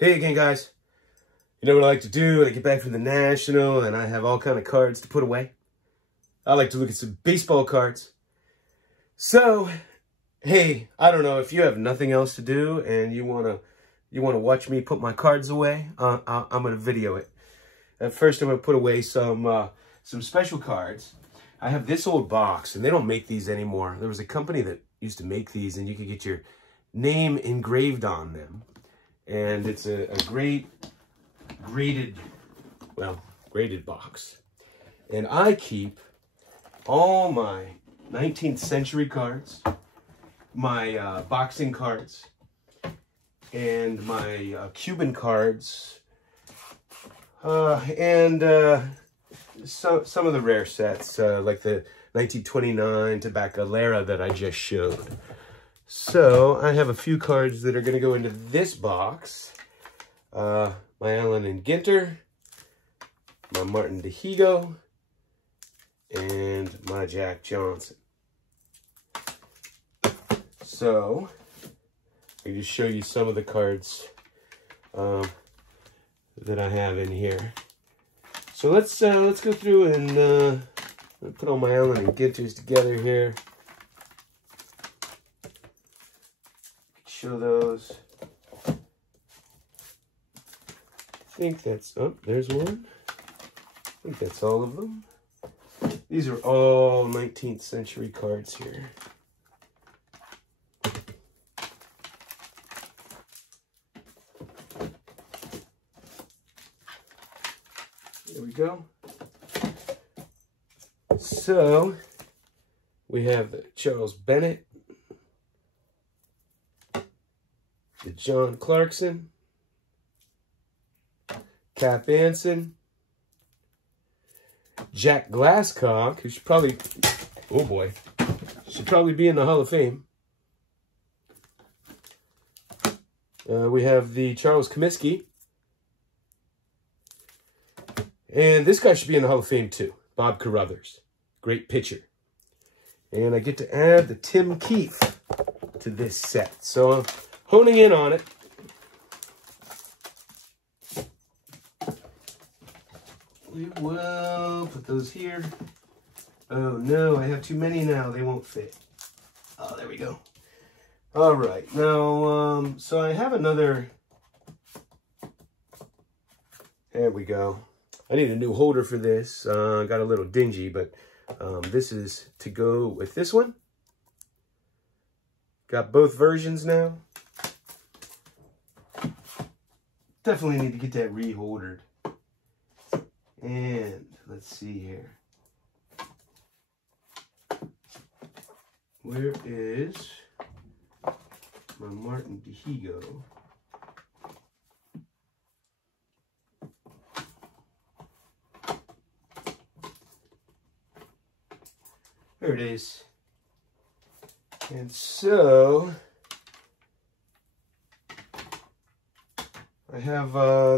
Hey again, guys. You know what I like to do when I get back from the National and I have all kind of cards to put away? I like to look at some baseball cards. So, hey, I don't know if you have nothing else to do and you wanna watch me put my cards away. I'm gonna video it. At first, I'm gonna put away some special cards. I have this old box, and they don't make these anymore. There was a company that used to make these, and you could get your name engraved on them. And it's a great graded box. And I keep all my 19th century cards, my boxing cards, and my Cuban cards, and some of the rare sets, like the 1929 Tabacalera that I just showed. So I have a few cards that are going to go into this box. My Allen and Ginter, my Martin Dihigo, and my Jack Johnson. So I just show you some of the cards that I have in here. So let's go through and put all my Allen and Ginters together here. Show those. I think that's, oh, there's one. I think that's all of them. These are all 19th century cards here. There we go. So, we have the Charles Bennett, the John Clarkson, Cap Anson, Jack Glasscock, who should probably, oh boy, should probably be in the Hall of Fame. We have the Charles Comiskey. And this guy should be in the Hall of Fame too. Bob Carruthers. Great pitcher. And I get to add the Tim Keefe to this set. So I'm honing in on it. We will put those here. Oh no, I have too many now. They won't fit. Oh, there we go. All right. Now, so I have another. There we go. I need a new holder for this. Got a little dingy, but this is to go with this one. Got both versions now. Definitely need to get that reholdered. And let's see here. Where is my Martin Dihigo? There it is. And so I have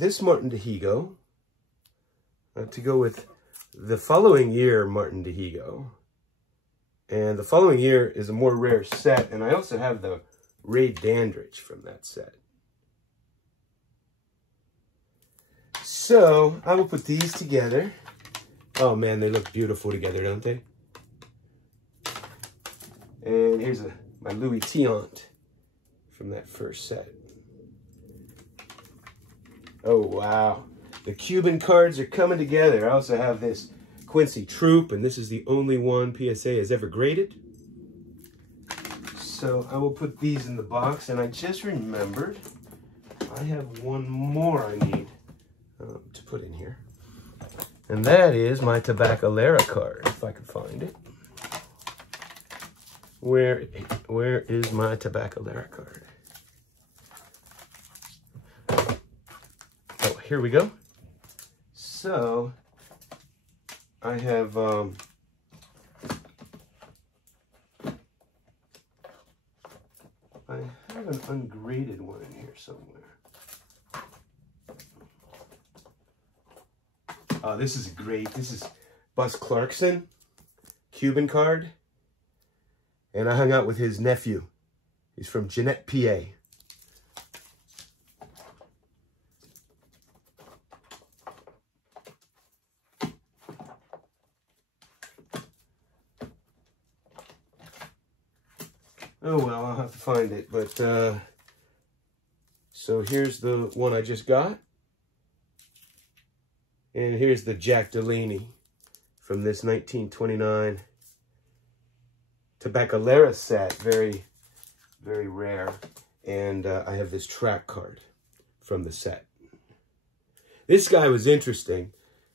this Martin Dihigo to go with the following year Martin Dihigo. And the following year is a more rare set. And I also have the Ray Dandridge from that set. So I will put these together. Oh man, they look beautiful together, don't they? And here's my Louis Tiant from that first set. Oh, wow. The Cuban cards are coming together. I also have this Quincy Troop, and this is the only one PSA has ever graded. So I will put these in the box, and I just remembered I have one more I need to put in here. And that is my Tabacalera card, if I can find it. Where is my Tabacalera card? Oh, here we go. So, I have an ungraded one in here somewhere. This is great. This is Buzz Clarkson, Cuban card. And I hung out with his nephew. He's from Jeannette, PA. Oh well, I'll have to find it. But so here's the one I just got. And here's the Jack Delaney from this 1929 Tabacalera set. Very, very rare. And I have this track card from the set. This guy was interesting.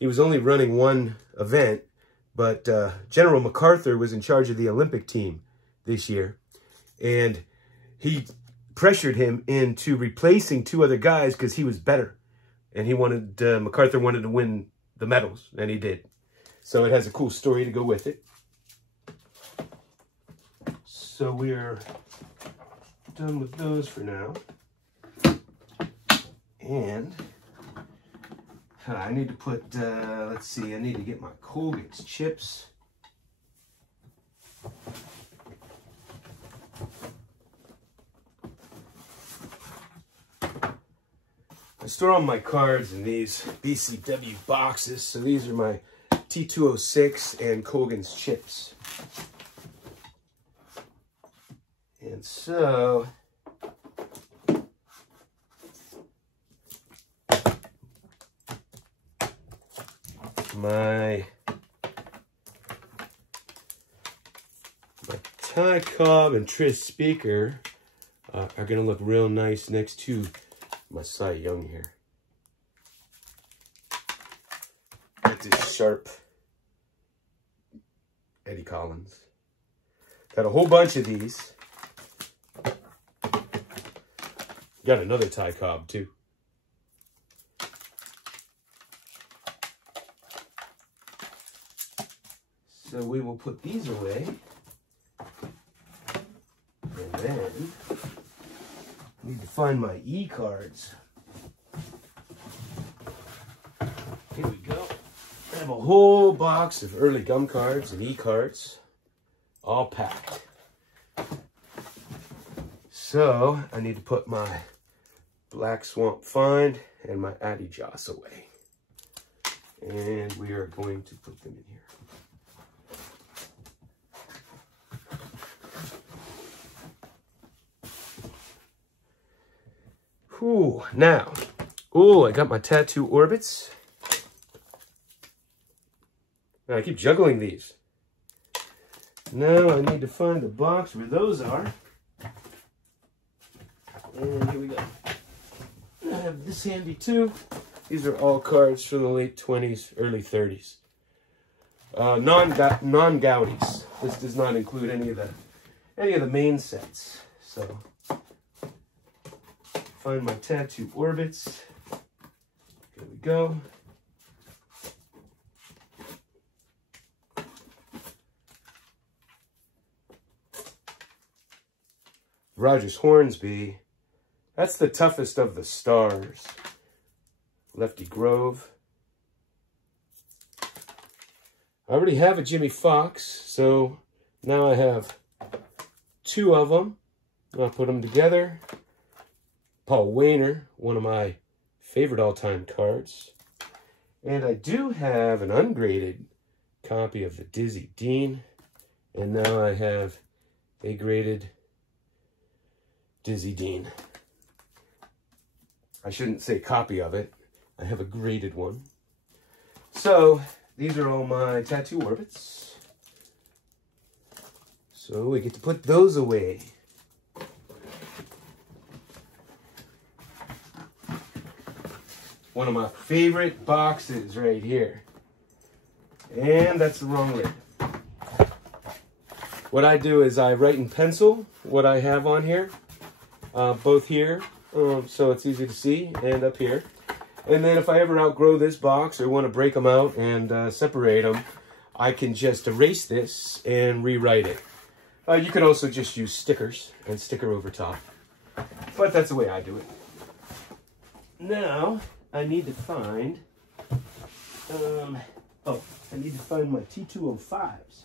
He was only running one event, but General MacArthur was in charge of the Olympic team this year. And he pressured him into replacing two other guys because he was better. And he wanted, MacArthur wanted to win the medals, and he did. So it has a cool story to go with it. So we're done with those for now. And I need to put, let's see, I need to get my Colgate's chips. I store all my cards in these BCW boxes. So these are my T206 and Colgan's chips. And so my Ty Cobb and Tris Speaker are going to look real nice next to my Cy Young here. Got this sharp Eddie Collins. Got a whole bunch of these. Got another Ty Cobb too. So we will put these away. And then I need to find my E cards. Here we go. I have a whole box of early gum cards and E cards, all packed. So I need to put my Black Swamp Find and my Addy Joss away. And we are going to put them in here. Ooh, now, I got my Tattoo Orbits. Now, I keep juggling these. Now I need to find the box where those are. And here we go. I have this handy too. These are all cards from the late 20s, early 30s. Non-Goudies. This does not include any of the main sets. So find my Tattoo Orbits. Here we go. Rogers Hornsby. That's the toughest of the stars. Lefty Grove. I already have a Jimmy Fox, so now I have two of them. I'll put them together. Paul Wainer, one of my favorite all-time cards. And I do have an ungraded copy of the Dizzy Dean. And now I have a graded Dizzy Dean. I shouldn't say copy of it. I have a graded one. So these are all my Tattoo Orbits. So we get to put those away. One of my favorite boxes right here. And that's the wrong lid. What I do is I write in pencil what I have on here. Both here, so it's easy to see, and up here. And then if I ever outgrow this box or want to break them out and separate them, I can just erase this and rewrite it. You can also just use stickers and sticker over top. But that's the way I do it. Now, I need to find, I need to find my T205s.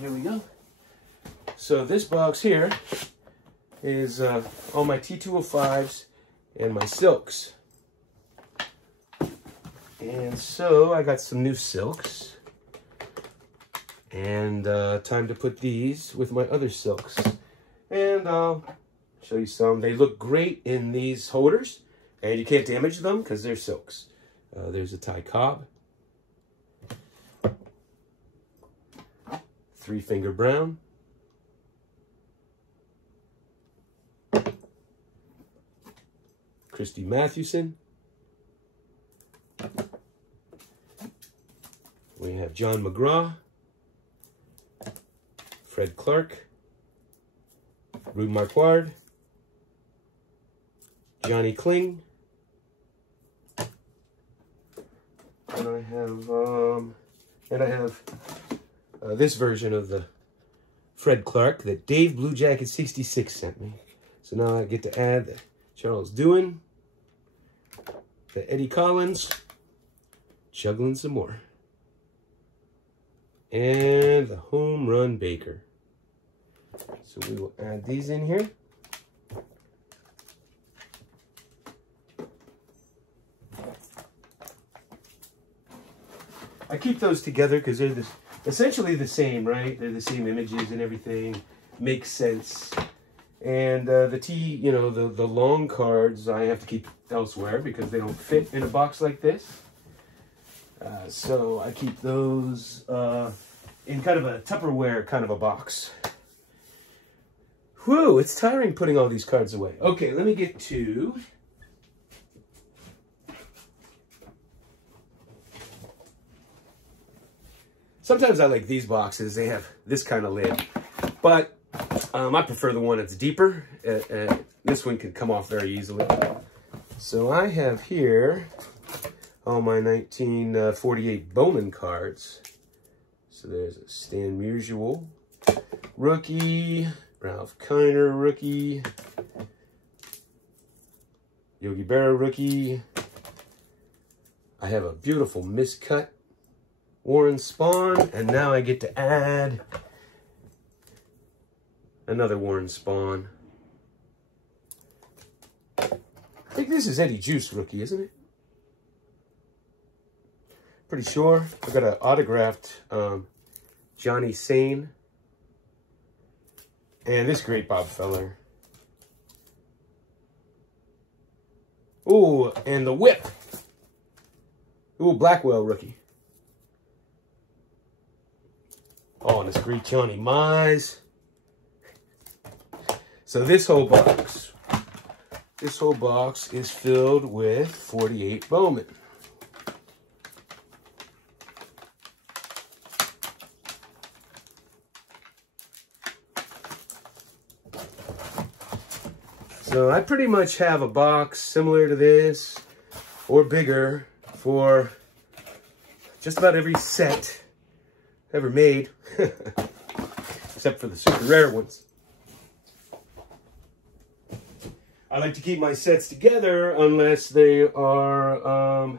Here we go. So this box here is all my T205s and my silks. And so I got some new silks. And time to put these with my other silks. And I'll show you some. They look great in these holders. And you can't damage them because they're silks. There's a Ty Cobb. 3-finger brown. Christy Mathewson. We have John McGraw. Fred Clark. Rude Marquard. Johnny Kling. And I have this version of the Fred Clark that Dave Blue Jacket 66 sent me. So now I get to add the Charles Dewin, the Eddie Collins, juggling some more, and the Home Run Baker. So we will add these in here. I keep those together because they're essentially the same, right? They're the same images and everything. Makes sense. And the long cards I have to keep elsewhere because they don't fit in a box like this. So I keep those in kind of a Tupperware kind of a box. Whew, it's tiring putting all these cards away. Okay, let me get to... Sometimes I like these boxes. They have this kind of lid. But I prefer the one that's deeper. This one can come off very easily. So I have here all my 1948 Bowman cards. So there's a Stan Musial rookie, Ralph Kiner rookie, Yogi Berra rookie. I have a beautiful miscut Warren Spahn, and now I get to add another Warren Spahn. I think this is Eddie Juice rookie, isn't it? Pretty sure. I've got an autographed Johnny Sane. And this great Bob Feller. Ooh, and the whip. Ooh, Blackwell rookie. Oh, and this great Johnny Mize. So this whole box is filled with 48 Bowman. So I pretty much have a box similar to this or bigger for just about every set ever made, except for the super rare ones. I like to keep my sets together unless they are,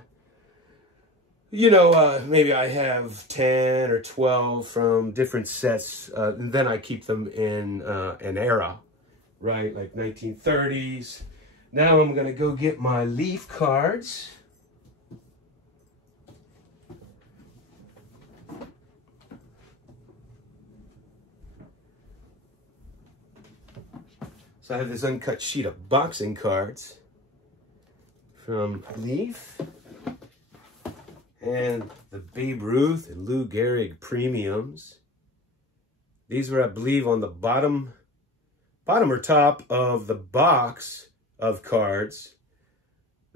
maybe I have 10 or 12 from different sets, and then I keep them in an era, right? Like 1930s. Now I'm going to go get my Leaf cards. So I have this uncut sheet of boxing cards from Leaf and the Babe Ruth and Lou Gehrig premiums. These were, I believe, on the bottom or top of the box of cards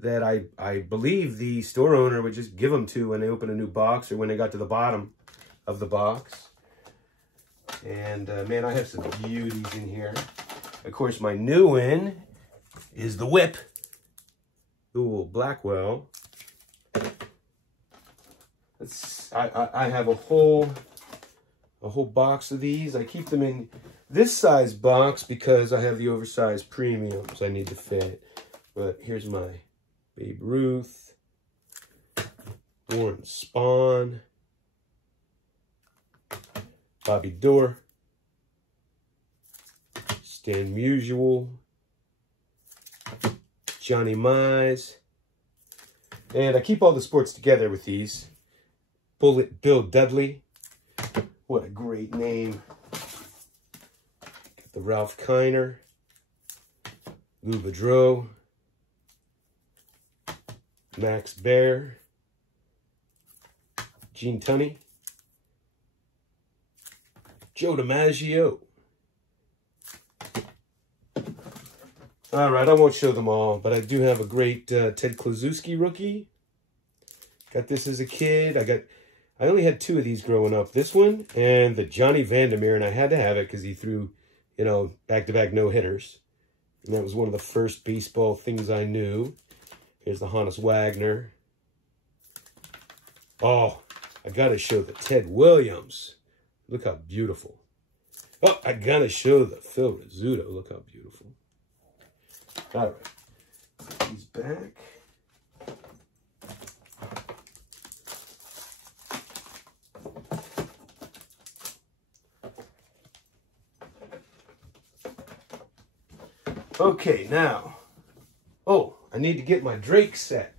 that I believe the store owner would just give them to when they open a new box or when they got to the bottom of the box. And man, I have some beauties in here. Of course, my new one is the whip. Ooh, Blackwell. I have a whole box of these. I keep them in this size box because I have the oversized premiums I need to fit. But here's my Babe Ruth, Warren Spahn, Bobby Doerr, Stan Musial, Johnny Mize, And I keep all the sports together with these. Bullet Bill Dudley. What a great name. Got the Ralph Kiner. Lou Boudreau. Max Baer. Gene Tunney. Joe DiMaggio. All right, I won't show them all, but I do have a great Ted Kluszewski rookie. Got this as a kid. I only had 2 of these growing up. This one and the Johnny Vandermeer, and I had to have it because he threw, you know, back-to-back no-hitters. And that was one of the first baseball things I knew. Here's the Honus Wagner. Oh, I got to show the Ted Williams. Look how beautiful. Oh, I got to show the Phil Rizzuto. Look how beautiful. All right. Put these back. Okay, now, I need to get my Drake set.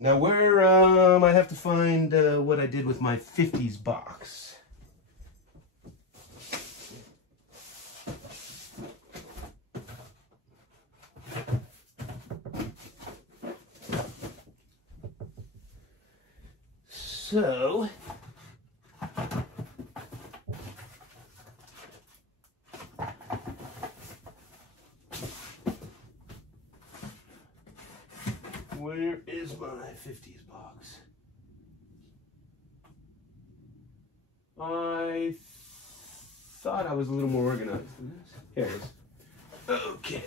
Now, where I have to find what I did with my 50s box. So, where is my 50s box? I thought I was a little more organized than this. Here it is. Okay.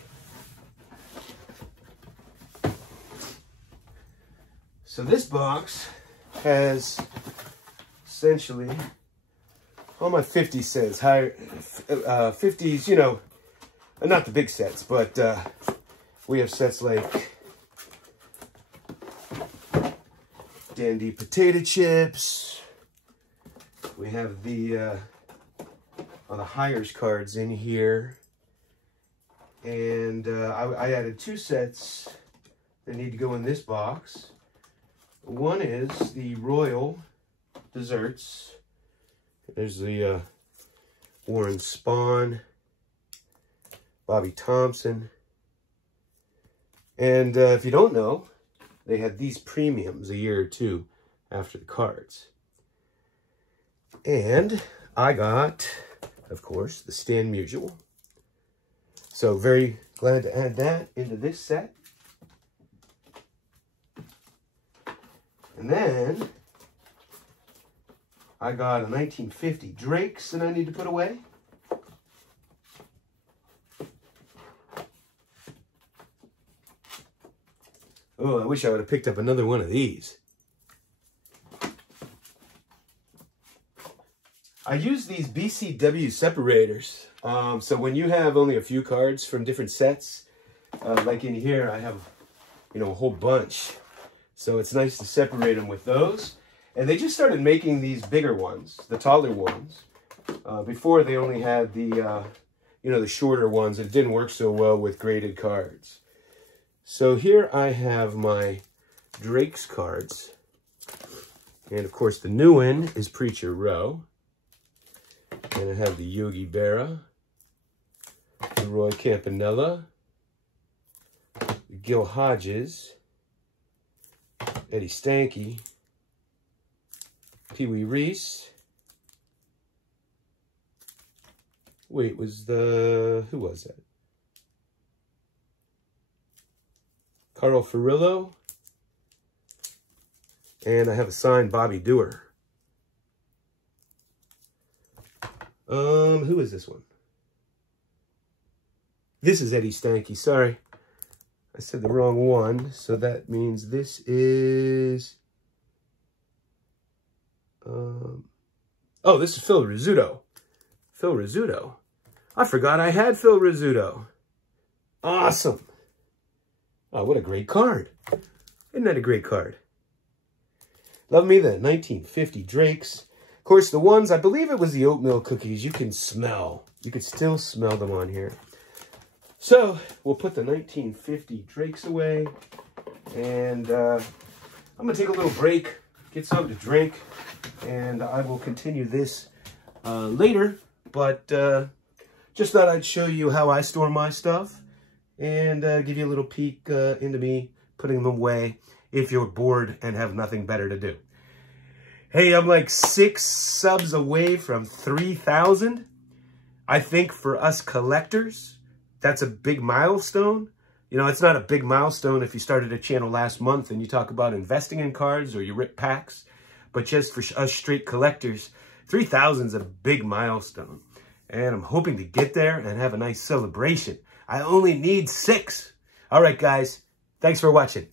So this box has essentially all my 50 sets, 50s, you know, not the big sets, but we have sets like Dandy potato chips. We have the Hires cards in here, and I added 2 sets that need to go in this box. One is the Royal Desserts. There's the Warren Spahn, Bobby Thompson. And if you don't know, they had these premiums a year or 2 after the cards. And I got, of course, the Stan Musial. So very glad to add that into this set. And then I got a 1950 Drake's that I need to put away. Oh, I wish I would have picked up another one of these. I use these BCW separators. So when you have only a few cards from different sets, like in here, I have, you know, a whole bunch. So it's nice to separate them with those. And they just started making these bigger ones, the taller ones. Before they only had the, you know, the shorter ones. It didn't work so well with graded cards. So here I have my Drake's cards. And of course the new one is Preacher Row. And I have the Yogi Berra, the Roy Campanella, the Gil Hodges, Eddie Stanky, Pee Wee Reese. Wait, who was that? Carl Furillo. And I have a signed Bobby Dewar. Who is this one? This is Eddie Stanky, sorry. I said the wrong one, so that means this is... oh, this is Phil Rizzuto. Phil Rizzuto. I forgot I had Phil Rizzuto. Awesome. Oh, what a great card. Isn't that a great card? Love me the 1950 Drakes. Of course, the ones, I believe it was the oatmeal cookies, you can smell. You can still smell them on here. So, we'll put the 1950 Drakes away. And I'm going to take a little break, get something to drink, and I will continue this later. But just thought I'd show you how I store my stuff and give you a little peek into me putting them away if you're bored and have nothing better to do. Hey, I'm like 6 subs away from 3,000. I think for us collectors, that's a big milestone. You know, it's not a big milestone if you started a channel last month and you talk about investing in cards or you rip packs. But just for us straight collectors, 3,000 is a big milestone. And I'm hoping to get there and have a nice celebration. I only need 6. All right, guys. Thanks for watching.